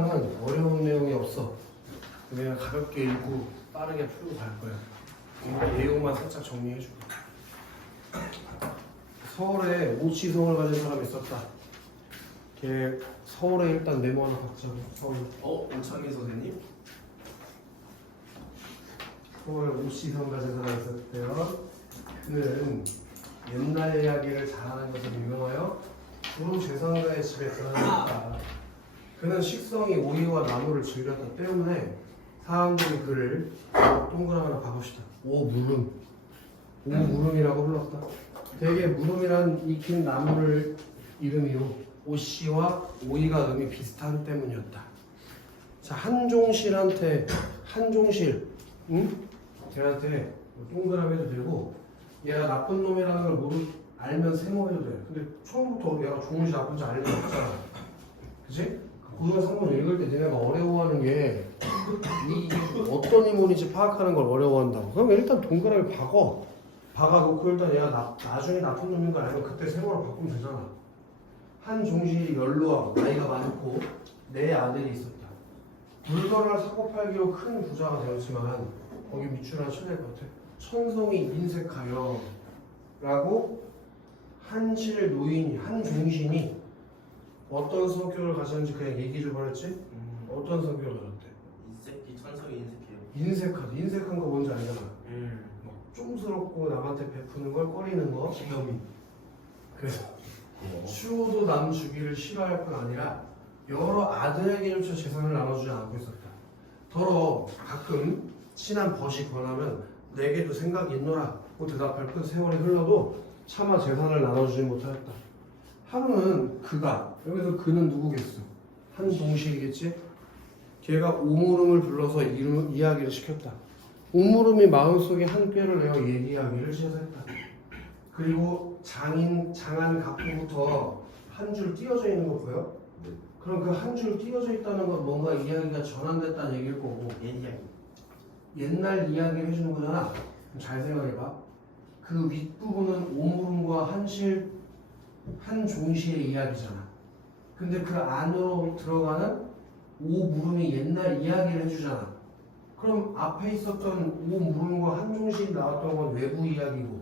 문항은 어려운 내용이 없어. 그냥 가볍게 읽고 빠르게 풀고 갈 거야. 내용만 살짝 정리해줄게. 서울에 오치성을 가진 사람이 있었다. 걔 서울에 일단 네모 하나 박자고. 서울. 오창희 선생님? 서울에 오치성 가진 사람이 있었대요. 그는 옛날 이야기를 잘하는 것으로 유명하여 주로 재상가의 집에 들어갔다. 그는 식성이 오이와 나무를 즐겼기 때문에 사람들이 그를 동그라미 하나 박읍시다. 오물음. 오물음이라고 불렀다. 되게 물음이란 익힌 나무를 이름이요. 오씨와 오이가 음이 비슷한 때문이었다. 자, 한종실한테 응? 걔한테 동그라미 해도 되고 얘가 나쁜 놈이라는 걸 알면 세모해도 돼. 근데 처음부터 얘가 좋은지 나쁜지 알 리가 없잖아. 그치? 고등어 상문 읽을 때 니네가 어려워하는 게 이 어떤 인물인지 파악하는 걸 어려워한다고. 그럼 일단 동그라미 박아놓고 일단 얘가 나중에 나쁜 놈인 걸 알면 그때 세모를 바꾸면 되잖아. 한종실이 연로하고 나이가 많고 네 아들이 있었다. 물건을 사고 팔기로 큰 부자가 되었지만 거기 밑줄 하나 쳐낼 것 같아. 천성이 인색하여 라고 한실 노인이 한종신이 어떤 성격을 가졌는지 그냥 얘기 좀 하랬지? 어떤 성격을 가졌대? 인색이 천성이 인색해요. 인색한 거 뭔지 알잖아. 쫌스럽고 남한테 베푸는 걸 꺼리는 거. 기념이. 그래서 추호도 남 주기를 싫어할 뿐 아니라 여러 아들에게조차 재산을 나눠주지 않고 있었다. 더러 가끔 친한 벗이 권하면 내게도 생각이 있노라 고 대답할 뿐 세월이 흘러도 차마 재산을 나눠주지 못하였다. 하루는 그가, 여기서 그는 누구겠어? 한종실이겠지? 걔가 오물음을 불러서 이야기를 시켰다. 오물음이 마음속에 한 꾀를 내어 얘기하기를 시작했다. 그리고 장안 각부부터 한 줄 띄어져 있는 거 보여? 네. 그럼 그 한 줄 띄어져 있다는 건 뭔가 이야기가 전환됐다는 얘기일 거고 옛날 이야기를 해주는 거잖아. 그럼 잘 생각해봐. 그 윗부분은 오물음과 한종실의 이야기잖아. 근데 그 안으로 들어가는 오물음이 옛날 이야기를 해주잖아. 그럼 앞에 있었던 오물음과 한종실이 나왔던 건 외부 이야기고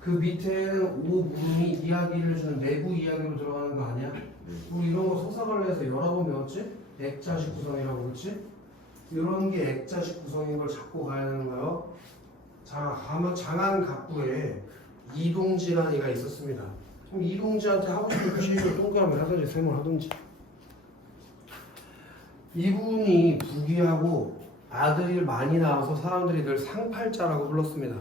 그 밑에는 오물음이 이야기를 해주는 내부 이야기로 들어가는 거 아니야? 우리 이런 거 서사관례에서 여러 번 배웠지? 액자식 구성이라고 그랬지? 이런 게 액자식 구성인 걸 잡고 가야 되는 거예요. 자, 장안 갑부에 이동지라는 이가 있었습니다. 그럼 이동지한테 하고 싶은 표시를 동그라미 하든지 세모를 하든지. 이분이 부귀하고 아들이 많이 나와서 사람들이 늘 상팔자라고 불렀습니다.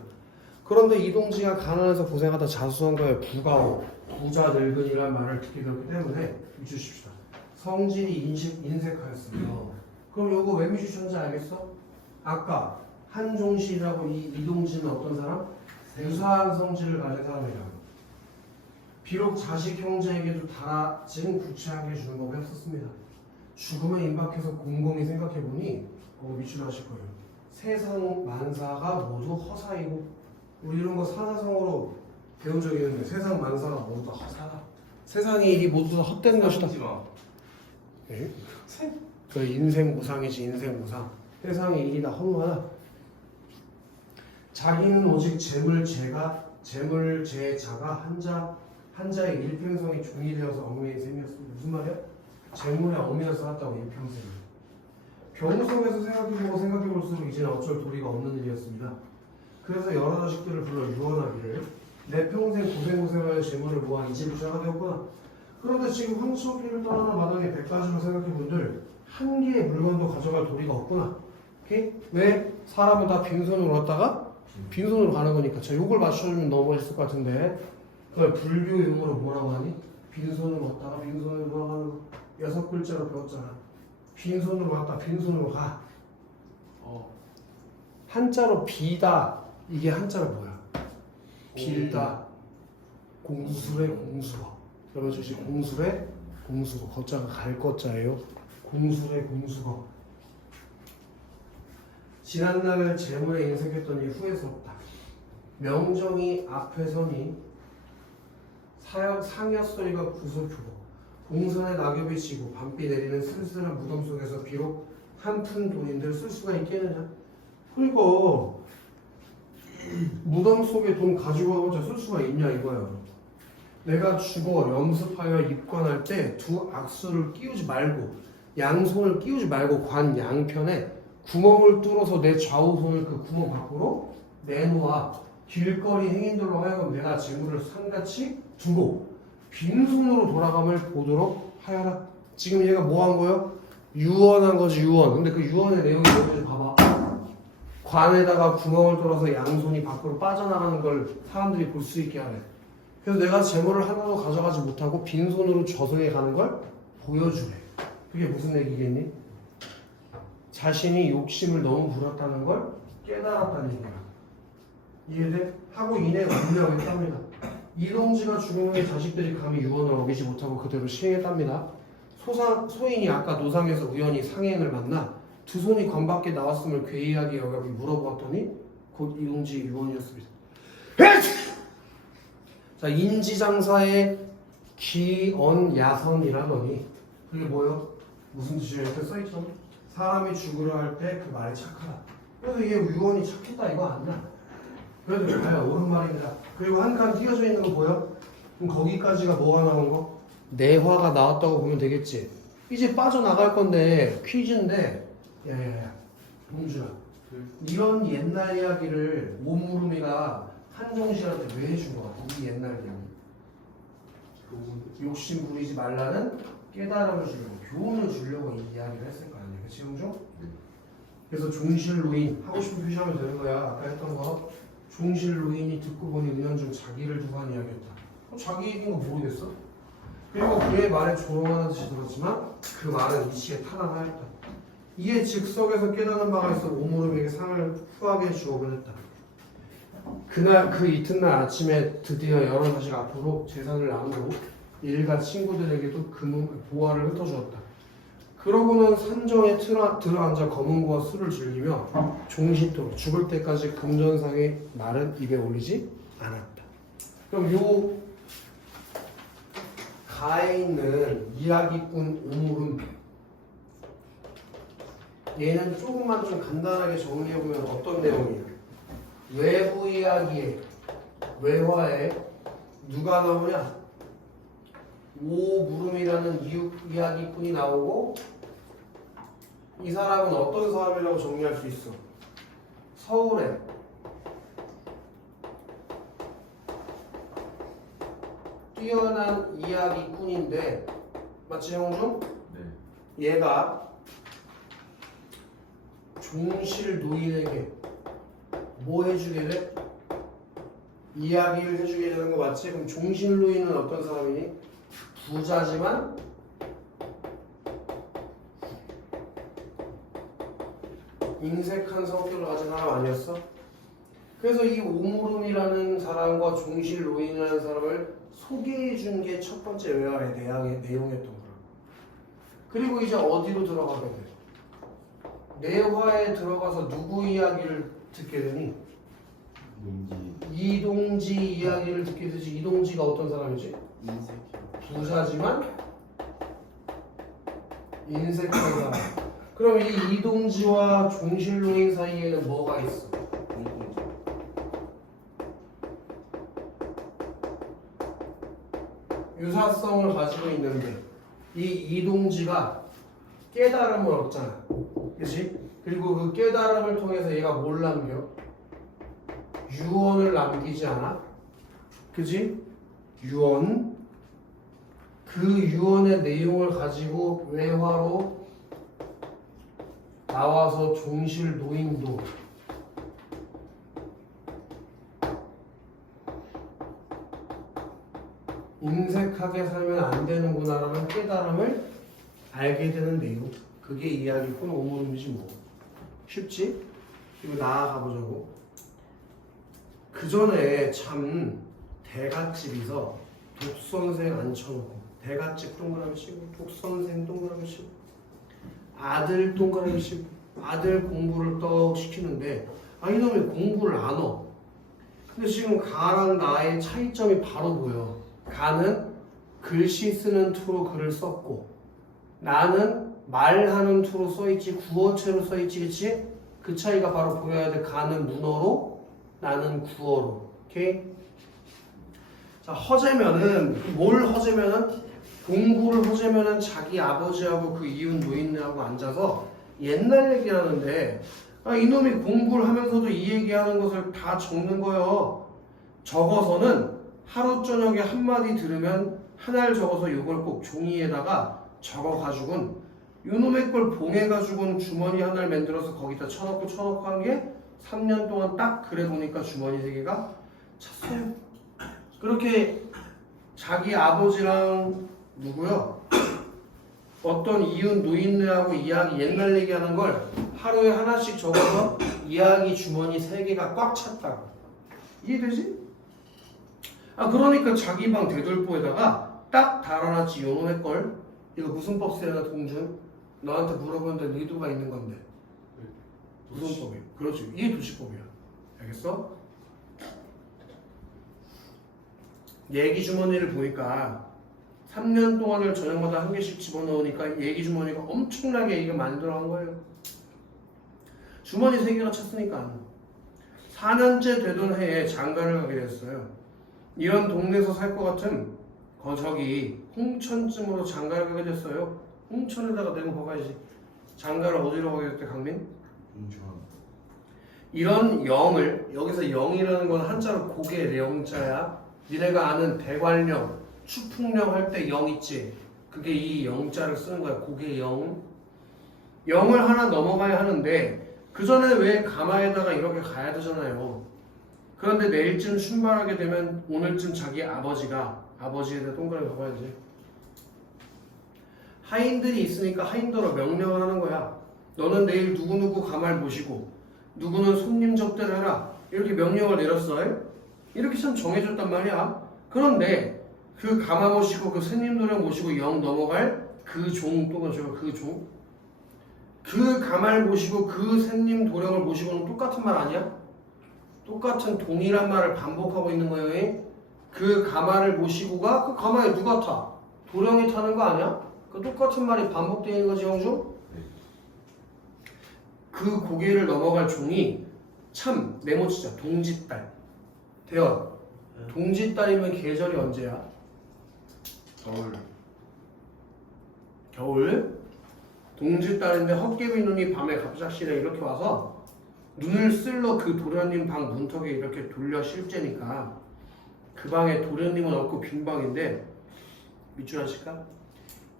그런데 이동지가 가난해서 고생하다 자수한 거에 부가오, 부자 늙은이란 말을 듣게 되었기 때문에 미주십시오. 성질이 인색하였습니다. 그럼 요거 왜 미주셨는지 알겠어? 아까 한종실이라고 이동지는 어떤 사람? 유사한 성질을 가진 사람이라고. 비록 자식 형제에게도 달아진 구체하게 주는 법이 없었습니다. 죽음에 임박해서 곰곰이 생각해보니 미출하실 거예요. 세상 만사가 모두 허사이고 우리 이런 거 사사성어로 배운 적이 있는데 세상 만사가 모두 다 허사다. 세상의 일이 모두 다 헛된 것이다. 네? 그 인생 무상이지 인생 무상. 세상의 일이 다 허무하다. 자기는 오직 재물 제자가 한자의 일평생이 종이 되어서 얽매인 셈이었습니다. 무슨 말이야? 재물에 얽매여서 살았다고 일평생. 병속에서 생각해볼수록 이제는 어쩔 도리가 없는 일이었습니다. 그래서 여러 자식들을 불러 유언하기를 내 평생 고생하여 재물을 모아 이 집을 시작하게 되었구나. 그런데 지금 황천길을 떠나는 마당에 100가지로 생각해본들 한 개의 물건도 가져갈 도리가 없구나. 오케이? 왜? 사람은 다 빈손으로 왔다가 빈손으로 가는 거니까. 자, 요걸 맞춰주면 너무 멋있을 것 같은데 그걸 불교 용어로 뭐라고 하니? 빈손으로 왔다가 빈손으로 돌아가는 거 6글자로 배웠잖아. 빈손으로 왔다 빈손으로 가. 한자로 비다. 이게 한자로 뭐야? 빌다. 공술의 공수거. 그러면 저시 공술의 공수거. 거자가 갈 거자예요. 공술의 공수거. 지난날 재물에 인색했더니 후회스럽다. 명정이 앞에 서니 상여 소리가 구슬프고 동산에 낙엽이 지고 밤비 내리는 쓸쓸한 무덤 속에서 비록 한 푼 돈인들 쓸 수가 있겠느냐? 그러니까 무덤 속에 돈 가지고 가서 쓸 수가 있냐 이거야. 내가 죽어 염습하여 입관할 때 두 악수를 끼우지 말고 양손을 끼우지 말고 관 양편에 구멍을 뚫어서 내 좌우손을 그 구멍 밖으로 내놓아 길거리 행인들로 하여금 내가 재물을 산같이 두고 빈손으로 돌아감을 보도록 하여라. 지금 얘가 뭐 한 거예요? 유언한 거지 유언. 근데 그 유언의 내용이 뭔지 봐봐. 관에다가 구멍을 뚫어서 양손이 밖으로 빠져나가는 걸 사람들이 볼 수 있게 하래. 그래서 내가 재물을 하나도 가져가지 못하고 빈손으로 저승에 가는 걸 보여주래. 그게 무슨 얘기겠니? 자신이 욕심을 너무 부렸다는 걸 깨달았다는 얘기야. 이해돼? 하고 이내 분명했답니다. 이동지가 죽은 후에 자식들이 감히 유언을 어기지 못하고 그대로 시행했답니다. 소인이 아까 노상에서 우연히 상행을 만나 두 손이 관 밖에 나왔음을 괴이하게 여겨 물어보았더니 곧 이동지 유언이었습니다. 자, 인지장사의 기언야선이라더니 그게 뭐예요? 무슨 뜻이에요? 이렇게 써있잖아. 사람이 죽으려 할 때 그 말이 착하다. 그래서 이게 유언이 착했다 이거 아니야. 그래도 봐요. 옳은 말입니다. 그리고 한 칸 띄어져 있는 거 보여? 그럼 거기까지가 뭐가 나온 거? 내화가 나왔다고 보면 되겠지. 이제 빠져나갈 건데 퀴즈인데 야야야 봉주야 이런 옛날 이야기를 몸무름이가 한정씨한테 왜 해준 거 같아? 이 옛날 이야기 욕심 부리지 말라는 깨달음을 주려고 교훈을 주려고 이 이야기를 했을 거 아니야. 그치 형주? 그래서 종실노인 하고 싶은 표시하면 되는 거야. 아까 했던 거 종실노인이 듣고 보니 은연중 자기를 두고 한 이야기였다. 자기 얘기인 거 모르겠어? 그리고 그의 말에 조롱하는 듯이 들었지만 그 말은 이치에 탄압하였다. 이에 즉석에서 깨닫는 바가 있어 오무름에게 상을 후하게 주어을 했다. 그날 그 이튿날 아침에 드디어 여러 자식 앞으로 재산을 나누고 일가 친구들에게도 보화를 흩어주었다. 그러고는 산정에 들어앉아 검은고와 술을 즐기며 종신토록 죽을 때까지 금전상의 말은 입에 올리지 않았다. 그럼 요 가에 있는 이야기꾼 오물은 얘는 조금만 좀 간단하게 정리해보면 어떤 내용이에요? 외부 이야기에 외화에 누가 나오냐? 오물음이라는 이야기꾼이 나오고 이 사람은 어떤 사람이라고 정리할 수 있어? 서울에 뛰어난 이야기꾼인데 맞지 형준? 네. 얘가 종실 노인에게 뭐 해주게 돼? 이야기를 해주게 되는 거 맞지? 그럼 종실 노인은 어떤 사람이니? 부자지만 인색한 성격을 가진 사람 아니었어? 그래서 이 오물음이라는 사람과 종실 노인이라는 사람을 소개해 준 게 첫 번째 외화의 내용이었던 거야. 그리고 이제 어디로 들어가게 돼? 내화에 들어가서 누구 이야기를 듣게 되니? 이동지 이야기를 듣게 되지. 이동지가 어떤 사람이지? 부자지만 인색한 사람. 그럼 이 이동지와 종실노인 사이에는 뭐가 있어? 유사성을 가지고 있는데 이 이동지가 깨달음을 얻잖아. 그치? 그리고 그 깨달음을 통해서 얘가 뭘 남겨? 유언을 남기지 않아? 그치? 유언. 그 유언의 내용을 가지고 외화로 나와서 종실 노인도 인색하게 살면 안 되는구나라는 깨달음을 알게 되는 내용. 그게 이야기꾼 오물음이지 뭐. 쉽지? 그리고 나아가 보자고. 그 전에 참 대갓집에서 독선생 앉혀놓고 대갓집 동그라미 치고 독선생 동그라미 치고 아들 동그라미 치고 아들 공부를 떡 시키는데 이놈이 공부를 안 해. 근데 지금 가랑 나의 차이점이 바로 보여. 가는 글씨 쓰는 투로 글을 썼고 나는 말하는 투로 써있지 구어체로 써있지 그치? 그 차이가 바로 보여야 돼. 가는 문어로 나는 구어로. 오케이? 자, 허재면은 뭘 허재면은 공부를 허재면은 자기 아버지하고 그 이웃 노인네하고 앉아서 옛날 얘기하는데 이놈이 공부를 하면서도 이 얘기하는 것을 다 적는 거예요. 적어서는 하루 저녁에 한마디 들으면 하나를 적어서 이걸 꼭 종이에다가 적어가지고는 이놈의 걸 봉해가지고는 주머니 하나를 만들어서 거기다 쳐놓고 한 게 3년 동안 딱 그래 보니까 주머니 3개가 찼어요. 그렇게 자기 아버지랑 누구요? 어떤 이웃 노인네하고 이야기 옛날 얘기하는 걸 하루에 하나씩 적어서 이야기 주머니 3개가 꽉 찼다고. 이해되지? 그러니까 자기 방 대돌보에다가 딱 달아놨지. 요놈의 걸. 이거 무슨 법 쓰려나 동준? 너한테 물어보는데 의도가 있는 건데. 무슨 법이야? 그렇지. 이게 도시법이야. 알겠어? 얘기 주머니를 보니까 3년 동안을 저녁마다 한 개씩 집어넣으니까 얘기 주머니가 엄청나게 얘기가 많이 들어간 거예요. 주머니 3개가 찼으니까 4년째 되던 해에 장가를 가게 됐어요. 이런 동네에서 살 것 같은 저기 홍천쯤으로 장가를 가게 됐어요. 홍천에다가 내고 가봐야지. 장가를 어디로 가게 됐대 강민? 인천. 이런 영을 여기서 영이라는 건 한자로 고개 영자야. 니네가 아는 대관령, 추풍령 할 때 영 있지? 그게 이 영자를 쓰는 거야. 고개 영. 영을 하나 넘어가야 하는데 그 전에 왜 가마에다가 이렇게 가야 되잖아요. 그런데 내일쯤 출발하게 되면 오늘쯤 자기 아버지에다 동그라미 가봐야지. 하인들이 있으니까 하인더러 명령을 하는 거야. 너는 내일 누구누구 가마를 모시고 누구는 손님 접대를 해라. 이렇게 명령을 내렸어요. 이렇게 참 정해줬단 말이야. 그런데 그 가마 모시고 그 스님 도령 모시고 영 넘어갈 그 종 또는 그 종, 그 가마를 모시고 그 스님 도령을 모시고는 똑같은 말 아니야? 똑같은 동일한 말을 반복하고 있는 거예요. 그 가마를 모시고가 그 가마에 누가 타? 도령이 타는 거 아니야? 그 똑같은 말이 반복되어 있는 거지 형주? 그 고개를 넘어갈 종이 참 네모치자 동짓달. 대현, 동짓달이면 계절이 언제야? 겨울. 동짓달인데 헛개비 눈이 밤에 갑작스레 이렇게 와서 눈을 쓸러 그 도련님 방 문턱에 이렇게 돌려 실제니까 그 방에 도련님은 없고 빈 방인데 밑줄 아실까?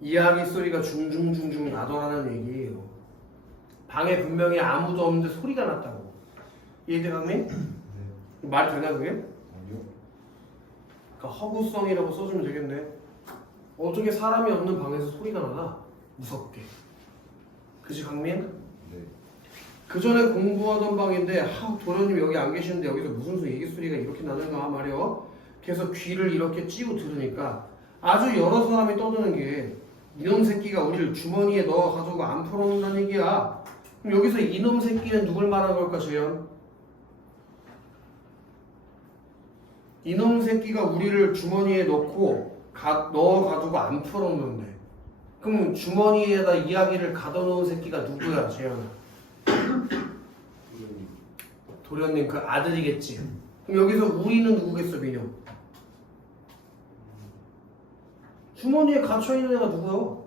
이야기 소리가 중중중중 나더라는 얘기예요. 방에 분명히 아무도 없는데 소리가 났다고. 이해돼 강민? 네. 말이 되나 그게? 아니요. 그러니까 허구성이라고 써주면 되겠네. 어떻게 사람이 없는 방에서 소리가 나나? 무섭게. 그치 강민? 네. 그 전에 공부하던 방인데 도련님 여기 안 계시는데 여기서 무슨 얘기 소리가 이렇게 나는가 말이요. 그래서 귀를 이렇게 찌고 들으니까 아주 여러 사람이 떠드는 게 이놈 새끼가 우리를 주머니에 넣어 가지고 안 풀어놓는다는 얘기야. 그럼 여기서 이놈 새끼는 누굴 말하는 걸까 재현? 이놈 새끼가 우리를 주머니에 넣고 넣어 가지고 안 풀어놓는데 그럼 주머니에다 이야기를 가둬놓은 새끼가 누구야 재현아? 도련님 그 아들이겠지. 그럼 여기서 우리는 누구겠어 민영? 주머니에 갇혀있는 애가 누구야?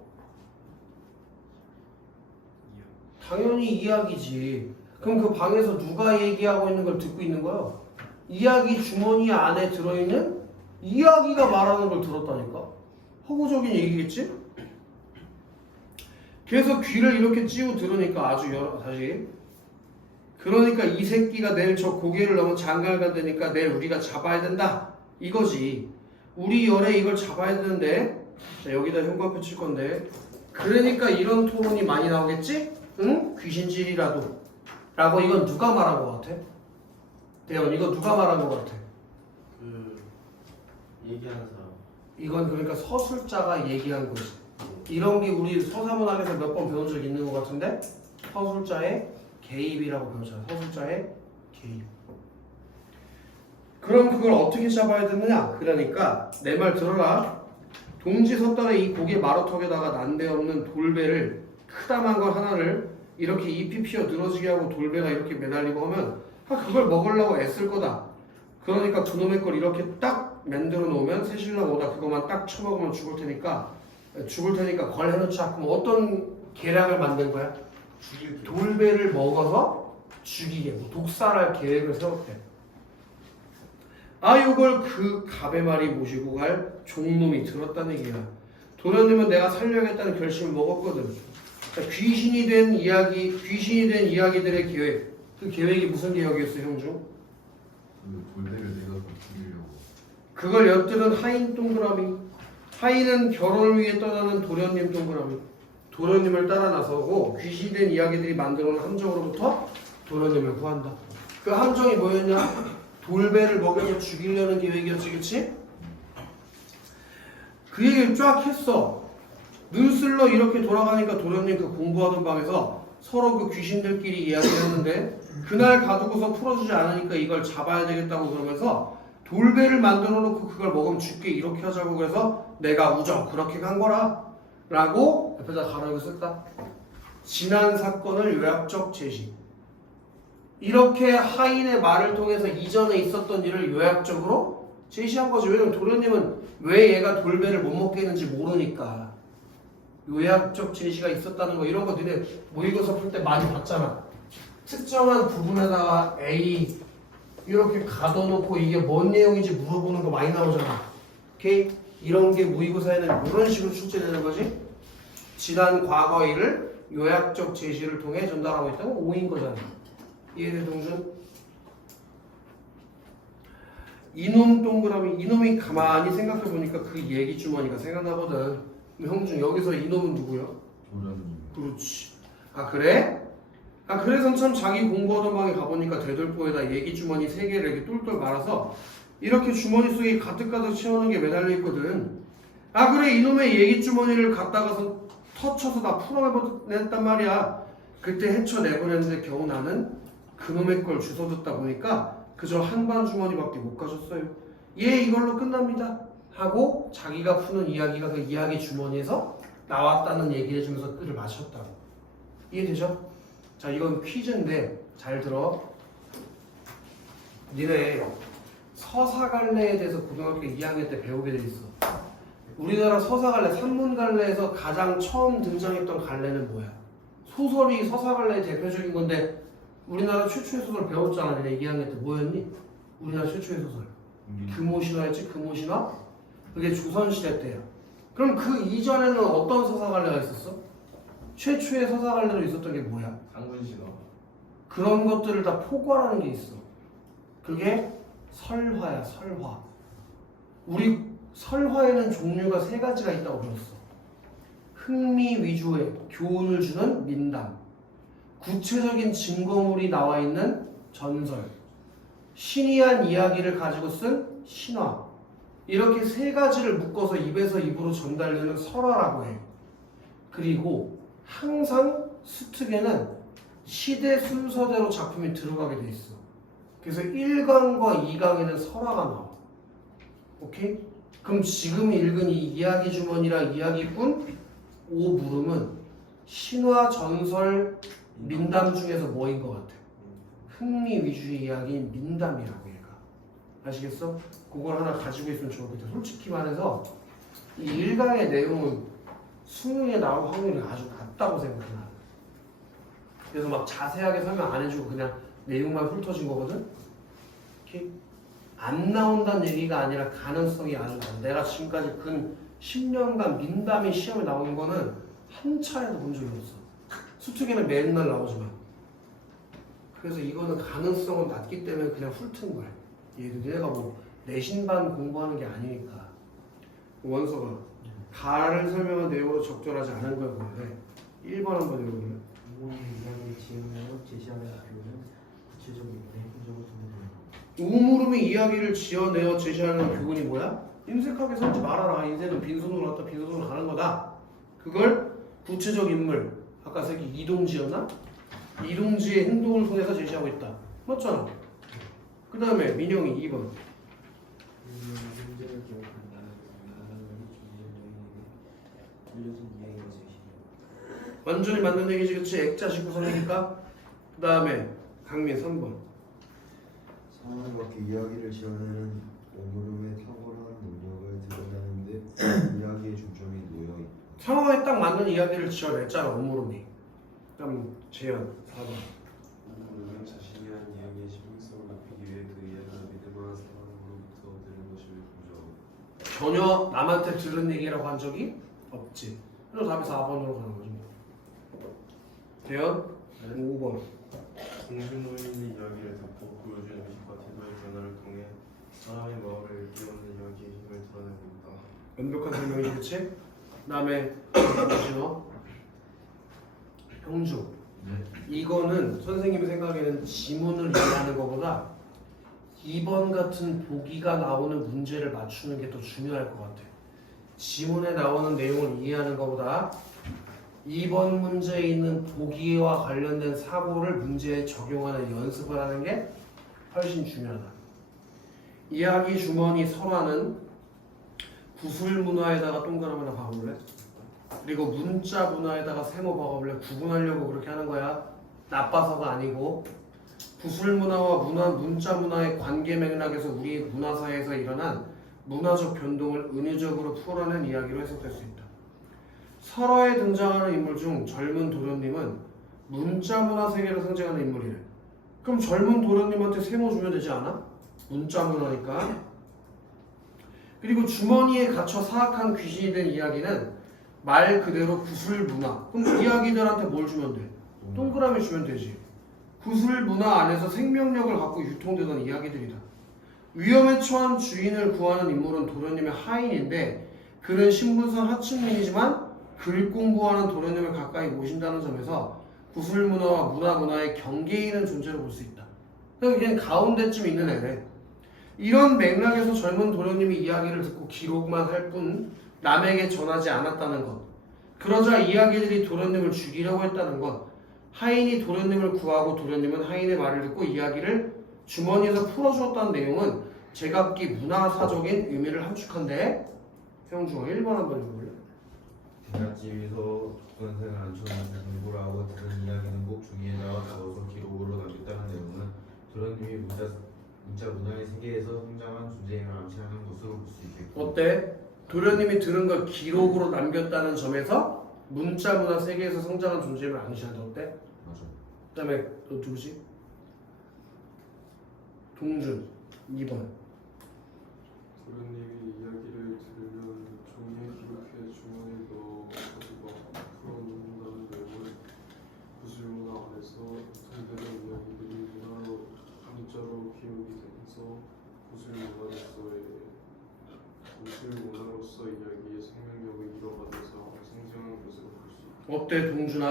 당연히 이야기지. 그럼 그 방에서 누가 얘기하고 있는 걸 듣고 있는 거야? 이야기 주머니 안에 들어있는 이야기가 말하는 걸 들었다니까? 허구적인 얘기겠지? 그래서 귀를 이렇게 찌우 들으니까 아주 다시 그러니까 이 새끼가 내일 저 고개를 넘어 장가를 간다니까 내일 우리가 잡아야 된다 이거지. 우리 열에 이걸 잡아야 되는데 자 여기다 현관표 칠 건데 그러니까 이런 토론이 많이 나오겠지? 응? 귀신질이라도 라고 이건 누가 말한 것 같아? 대현 이거 누가 말한 것 같아? 그 얘기하는 사람. 이건 그러니까 서술자가 얘기한 거지. 이런 게 우리 서사문학에서 몇 번 배운 적 있는 것 같은데 서술자의 개입이라고 배우잖아. 서술자의 개입. 그럼 그걸 어떻게 잡아야 되느냐? 그러니까 내 말 들어라. 동지 섰달에 이 고개 마루턱에다가 난데없는 돌배를 크다만 걸 하나를 이렇게 잎이 피어 늘어지게 하고 돌배가 이렇게 매달리고 하면 그걸 먹으려고 애쓸 거다. 그러니까 그놈의 걸 이렇게 딱 만들어 놓으면 새신랑 오다 그것만 딱 쳐먹으면 죽을 테니까 걸 해놓자. 그럼 어떤 계략을 만든 거야? 돌배를 먹어서 죽이게, 독살할 계획을 세웠대. 요걸 그 갑의 말이 모시고 갈 종놈이 들었다는 얘기야. 도련님은 내가 살려야겠다는 결심을 먹었거든. 귀신이 된 이야기들의 계획. 그 계획이 무슨 계획이었어, 형중? 돌배를 내가 죽이려고. 그걸 엿들은 하인 동그라미. 하인은 결혼을 위해 떠나는 도련님 동그라미. 도련님을 따라 나서고 귀신이 된 이야기들이 만들어놓은 함정으로부터 도련님을 구한다. 그 함정이 뭐였냐? 돌배를 먹여서 죽이려는 계획이었지, 그치? 그 얘기를 쫙 했어. 눈슬러 이렇게 돌아가니까 도련님 그 공부하던 방에서 서로 그 귀신들끼리 이야기를 했는데 그날 가두고서 풀어주지 않으니까 이걸 잡아야 되겠다고 그러면서 돌배를 만들어 놓고 그걸 먹으면 죽게 이렇게 하자고 그래서 내가 우정 그렇게 간 거라 라고 옆에다 가로를 썼다. 지난 사건을 요약적 제시. 이렇게 하인의 말을 통해서 이전에 있었던 일을 요약적으로 제시한 거지. 왜냐면 도련님은 왜 얘가 돌배를 못 먹게 했는지 모르니까 요약적 제시가 있었다는 거. 이런 거 너네 모의고사 풀 때 많이 봤잖아. 특정한 부분에다가 A 이렇게 가둬놓고 이게 뭔 내용인지 물어보는 거 많이 나오잖아. 오케이? 이런 게 모의고사에는 이런 식으로 출제되는 거지. 지난 과거 일을 요약적 제시를 통해 전달하고 있다면 O인 거잖아. 이해돼, 동준? 이놈 동그라미. 이놈이 가만히 생각해보니까 그 얘기 주머니가 생각나거든. 형준, 여기서 이놈은 누구야? 도련님. 그렇지. 그래? 그래서 참 자기 공부하던 방에 가보니까 대들보에다 얘기 주머니 3개를 이렇게 똘똘 말아서 이렇게 주머니 속에 가득가득 채우는 게 매달려 있거든. 그래, 이놈의 얘기 주머니를 갖다가서 터쳐서 다 풀어내봤단 말이야. 그때 헤쳐내보냈는데 겨우 나는 그놈의 걸 주워듣다 보니까 그저 한반 주머니밖에 못 가졌어요. 이걸로 끝납니다. 하고 자기가 푸는 이야기가 그 이야기 주머니에서 나왔다는 얘기 해주면서 끈을 맞췄다고. 이해되죠? 자, 이건 퀴즈인데 잘 들어. 니네 서사갈래에 대해서 고등학교 2학년 때 배우게 돼 있어. 우리나라 서사갈래, 산문갈래에서 가장 처음 등장했던 갈래는 뭐야? 소설이 서사갈래의 대표적인 건데 우리나라 최초의 소설 배웠잖아. 니네 2학년 때 뭐였니? 우리나라 최초의 소설 금오신화였지? 금오신화? 그게 조선시대 때야. 그럼 그 이전에는 어떤 서사갈래가 있었어? 최초의 서사갈래로 있었던 게 뭐야? 장군신화. 그런 것들을 다 포괄하는 게 있어. 그게 설화야, 설화. 우리 설화에는 종류가 3가지가 있다고 배웠어. 흥미 위주의 교훈을 주는 민담, 구체적인 증거물이 나와 있는 전설, 신이한 이야기를 가지고 쓴 신화. 이렇게 3가지를 묶어서 입에서 입으로 전달되는 설화라고 해. 그리고 항상 수특에는 시대 순서대로 작품이 들어가게 돼 있어. 그래서 1강과 2강에는 설화가 나와. 오케이? 그럼 지금 읽은 이 이야기 주머니랑 이야기꾼 5물음은 신화, 전설, 민담 중에서 뭐인 것 같아? 흥미 위주의 이야기인 민담이라고 얘가. 아시겠어? 그걸 하나 가지고 있으면 좋겠다. 솔직히 말해서 이 1강의 내용은 수능에 나올 확률이 아주 낮다고 생각해. 그래서 막 자세하게 설명 안 해주고 그냥 내용만 훑어진 거거든? 이렇게 안 나온다는 얘기가 아니라 가능성이 아주 낮아. 내가 지금까지 근 10년간 민담이 시험에 나오는 거는 한 차례도 본 적이 없어. 수특에는 맨날 나오지만. 그래서 이거는 가능성은 낮기 때문에 그냥 훑은 거야. 얘도 내가 뭐 내신반 공부하는 게 아니니까. 원서가 가를 설명한 내용으로 적절하지 않은 걸 보는데 1번 한번 읽어볼래? 우모의 이야기를 지으며 제시하는 교훈은 구체적인 인물의 흔적을 드러내요. 우물음이 이야기를 지어내어 제시하는 교훈이 뭐야? 인색하게 살지 말아라. 인생은 빈손으로 왔다 빈손으로 가는 거다. 그걸 구체적 인물, 아까 새끼 이동지였나? 이동지의 행동을 통해서 제시하고 있다. 맞잖아. 그 다음에 민영이 2번. 문제를 기억한다는 들려진 이야기가 제시해요. 완전히 맞는 얘기지, 그치? 액자식 구성이니까. 그 다음에 강민 3번. 상황을 밖에 이야기를 지어내는 오물음의 탁월한 능력을 드러내는데 이야기의 중점이 놓여 있다. 상황에 딱 맞는 이야기를 지어냈잖아, 온무름이. 그럼 재현 4번. 오늘은 자신이 한 이야기의 신빙성을 높이기 위해 그 이야기를 믿을만한 사람으로부터 들은 것임을 강조하고 전혀 남한테 들은 얘기라고 한 적이 없지. 그래서 답이 4번으로 가는 거지. 재현 5번. 공주노인의 이야기를 듣고 보여준 의식과 태도의 변화를 통해 사람의 마음을 일깨우는 이야기의 힘을 드러내고 있다. 완벽한 설명이지, 그치? 그 다음에 진호 형주. 네. 이거는 선생님 생각에는 지문을 이해하는 것보다 2번 같은 보기가 나오는 문제를 맞추는 게 더 중요할 것 같아. 지문에 나오는 내용을 이해하는 것보다 2번 문제에 있는 보기와 관련된 사고를 문제에 적용하는 연습을 하는 게 훨씬 중요하다. 이야기 주머니 설화는 구술 문화에다가 동그라미 하나 박아볼래? 그리고 문자 문화에다가 세모 박아볼래? 구분하려고 그렇게 하는 거야. 나빠서가 아니고 구술 문화와 문자 문화의 관계 맥락에서 우리 문화사에서 일어난 문화적 변동을 은유적으로 풀어낸 이야기로 해석될 수 있다. 설화에 등장하는 인물 중 젊은 도련님은 문자 문화 세계를 상징하는 인물이래. 그럼 젊은 도련님한테 세모 주면 되지 않아? 문자 문화니까. 그리고 주머니에 갇혀 사악한 귀신이 된 이야기는 말 그대로 구술 문화. 그럼 이야기들한테 뭘 주면 돼? 동그라미 주면 되지. 구술 문화 안에서 생명력을 갖고 유통되던 이야기들이다. 위험에 처한 주인을 구하는 인물은 도련님의 하인인데 그는 신분상 하층민이지만 글 공부하는 도련님을 가까이 모신다는 점에서 구술 문화와 문화의 경계에 있는 존재로 볼 수 있다. 그냥 가운데쯤 있는 애래. 이런 맥락에서 젊은 도련님이 이야기를 듣고 기록만 할 뿐 남에게 전하지 않았다는 것. 그러자 이야기들이 도련님을 죽이려고 했다는 것. 하인이 도련님을 구하고 도련님은 하인의 말을 듣고 이야기를 주머니에서 풀어주었다는 내용은 제각기 문화사적인 의미를 함축한데 형중아 1번 한번 읽어볼래? 대낮집에서 권생을 앉혀놓고 공부를 하고 들은 이야기는 꼭 종이에다가 적어서 기록으로 남겼다는 내용은 도련님이 문자 문화의 세계에서 성장한 존재임을 암시하는 것으로 볼 수 있겠고. 어때? 도련님이 들은 걸 기록으로 남겼다는 점에서 문자 문화 세계에서 성장한 존재임을 암시한다. 어때? 맞아. 그 다음에 너 누구지? 동준 2번. 도련님이 이야기를 들으면 종이에 기록해 주머니에 넣어 가지고 풀어놓는다는 내용은 구술 문화 안에서 유통되는 이야기들이 문자로 기록이 돼서 구술 문화로서 이야기의 생명력을 이뤄가면서 상징하는 것으로 볼 수 있다. 어때 동준아?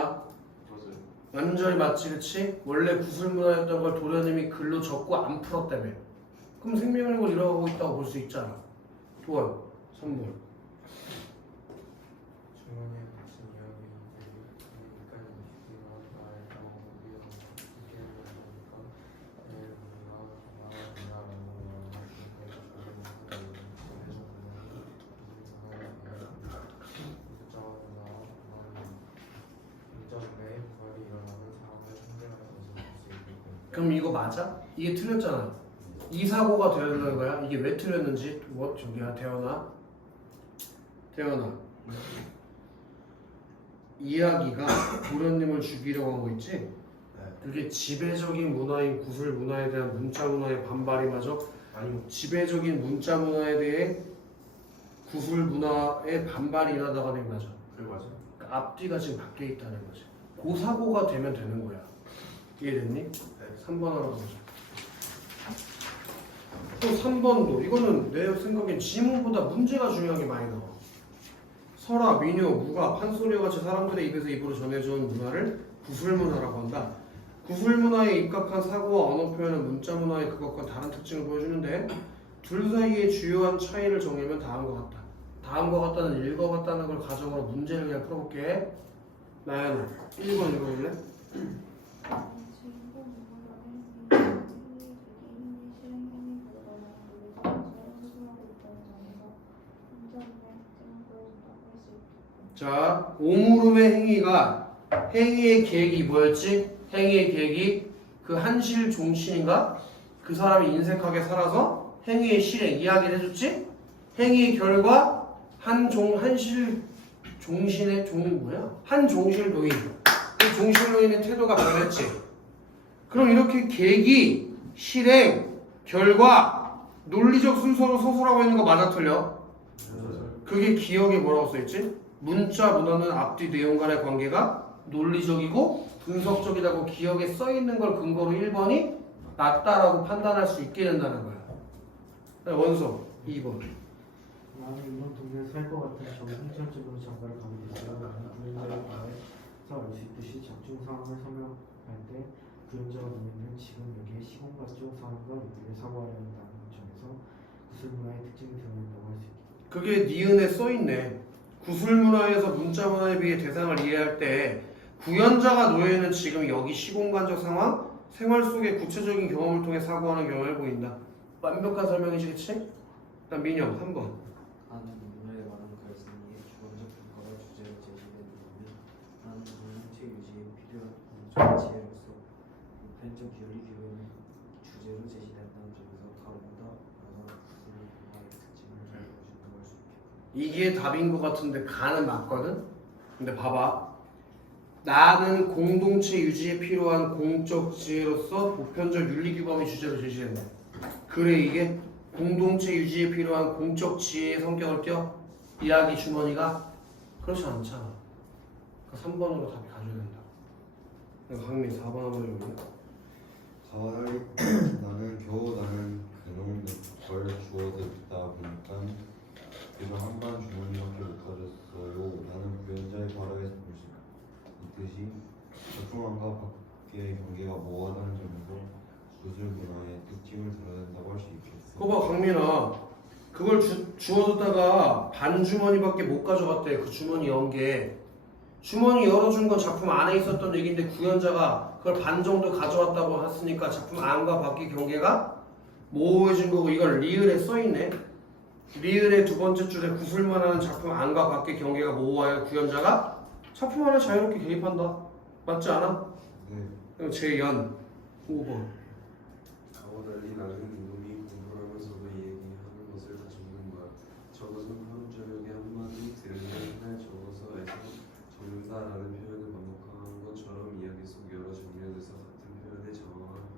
맞아요. 완전히 맞지, 그치? 원래 구술 문화였던 걸 도련님이 글로 적고 안 풀었다며. 그럼 생명력을 잃어가고 있다고 볼 수 있잖아. 도원 3번. 주머니에 갇힌 이야기들이 여기까지 쉽지만 나의 경험을 위해서 함께 하려니까 내일 우리가 전화라고 말할 수 있는 문자문화의 부활이 일어나는 상황을 상징하는 것을 볼 수 있겠고. 그럼 이거 맞아? 이게 틀렸잖아. 이 사고가 되는 거야. 이게 왜 틀렸는지 뭐 저기야 태연아. 이야기가 도련님을 죽이려고 한 거 있지? 그게 지배적인 문화인 구술 문화에 대한 문자 문화의 반발이마저 아니 지배적인 문자 문화에 대해 구술 문화의 반발이 일어나다가 된 거죠. 그래 맞아. 그러니까 앞뒤가 지금 바뀌어 있다는 거지. 그 사고가 되면 되는 거야. 이해됐니? 3번 하러 가자. 또 3번도 이거는 내 생각엔 지문보다 문제가 중요한 게 많이 나와. 설화, 민요, 무가, 판소리와 같이 사람들의 입에서 입으로 전해져온 문화를 구술문화라고 한다. 구술문화에 입각한 사고와 언어 표현은 문자문화의 그것과 다른 특징을 보여주는데 둘 사이의 주요한 차이를 정리하면 다음과 같다. 다음과 같다는 읽어봤다는 걸 가정으로 문제를 그냥 풀어볼게. 나연아 1번 읽어볼래? 자, 오물음의 행위의 계획이 뭐였지? 행위의 계획이 그 한실 종신인가? 그 사람이 인색하게 살아서 행위의 실행 이야기를 해줬지? 행위의 결과 한실 종신의 뭐야? 한 종실 노인. 그 종실 노인의 태도가 변했지. 그럼 이렇게 계기, 실행, 결과, 논리적 순서로 서술하고 있는 거 맞아 틀려? 그게 기억에 뭐라고 써있지? 문자 문헌은 앞뒤 내용 간의 관계가 논리적이고 분석적이라고 기억에 써있는 걸 근거로 1번이 낫다라고 판단할 수 있게 된다는 거야. 원서 2번. 나는 이번 동네에 살 것 같은 저는 현실적으로 장가를 가게 됐어요. 나는 구현자의 말에서 알 수 있듯이 작중 상황을 설명할 때 구현자가 누구는 지금 여기에 시공간적 상황과 유비를 사고하려 한다는 점에서 구술문화의 특징이 드러난다고 할 수 있다. 그게 니은에 써있네. 구술문화에서 문자문화에 비해 대상을 이해할 때 구현자가 놓여있는 지금 여기 시공간적 상황, 생활 속의 구체적인 경험을 통해 사고하는 경향을 보인다. 완벽한 설명이시겠지? 일단 민영 3번. 한 문화에 관한 갈등이 주관적 평가가 주제로 제시된 부분은 한 공동체 유지에 필요한 공적 지혜로서 보편적 윤리 규범의 주제로 제시된다는 점에서 가보다 나아가 구술 문화의 특징을 잘 보여준다고 할 수 있다. 이게 답인 것 같은데 가는 맞거든? 근데 봐봐. 나는 공동체 유지에 필요한 공적 지혜로서 보편적 윤리규범의 주제로 제시된다. 그래 이게 공동체 유지에 필요한 공적 지혜의 성격을 띄어? 이야기 주머니가? 그렇지 않잖아. 그러니까 3번으로 답이 가져야 된다. 강민 4번 한번 해볼래? 4와 달리 나는 그놈 걸 주워듣다 보니까 그저 한반 주머니밖에 못 가졌어요. 나는 구현자의 바라에 있듯이 작중안과 밖의 경계가 모호하다는 점에서 구술 문화의 특징을 드러낸다고 할 수 있겠어. 그거 봐 강민아. 그걸 주워두다가 반 주머니밖에 못 가져갔대. 그 주머니 연 게. 주머니 열어준 건 작품 안에 있었던 얘기인데 구현자가 그걸 반 정도 가져왔다고 했으니까 작품 안과 밖의 경계가 모호해진 거고 이걸 리을에 써있네. 리을의 두 번째 줄에 구술만 하는 작품 안과 밖의 경계가 모호하여 구현자가 작품 안에 자유롭게 개입한다. 맞지 않아? 네. 그럼 재연 5번. 가와 달리 나는 이놈이 공부를 하면서도 얘기하는 것을 다 적는 거야. 적어서 하루 저녁에 한마디 들으면 날 적어서에서 적는다라는 표현을 반복한 것처럼 이야기 속 여러 장면에서 같은 표현의 장황한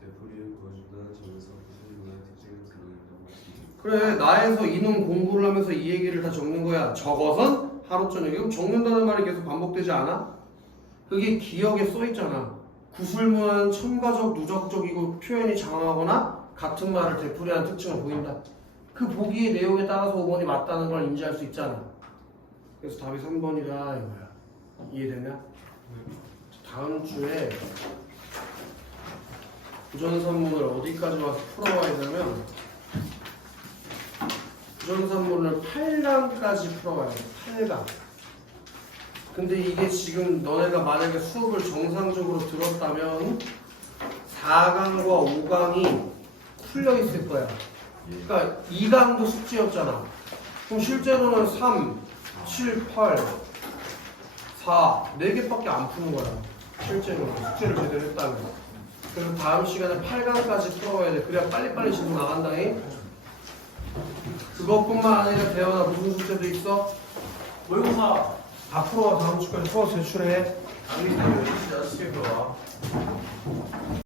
되풀이를 보여준다는 점에서 구술 문화의 특징을 드러낸다고 할 수 있다. 그래 나에서 이놈 공부를 하면서 이 얘기를 다 적는 거야. 적어선 하루 저녁에. 그럼 적는다는 말이 계속 반복되지 않아? 그게 기억에 써있잖아. 구술문화는 첨가적, 누적적이고 표현이 장황하거나 같은 말을 되풀이하는 특징을 보인다. 그 보기의 내용에 따라서 5번이 맞다는 걸 인지할 수 있잖아. 그래서 답이 3번이다 이거야. 이해되냐? 다음 주에 부전산문을 어디까지 와서 풀어와야 되냐면 부전산문을 8강까지 풀어와야 돼. 8강. 근데 이게 지금 너네가 만약에 수업을 정상적으로 들었다면 4강과 5강이 풀려 있을 거야. 그러니까 2강도 숙제였잖아. 그럼 실제로는 3, 7, 8, 4, 4개밖에 안 푸는 거야. 실제로 숙제를 제대로 했다면. 그래서 다음 시간에 8강까지 풀어야 돼. 그래야 빨리빨리 지금 나간다니. 그것뿐만 아니라 대현아 무슨 숙제도 있어? 모의고사 다 풀어. 다음 주까지 풀어서 제출해. 강민이 왜 이렇게 자식이 와?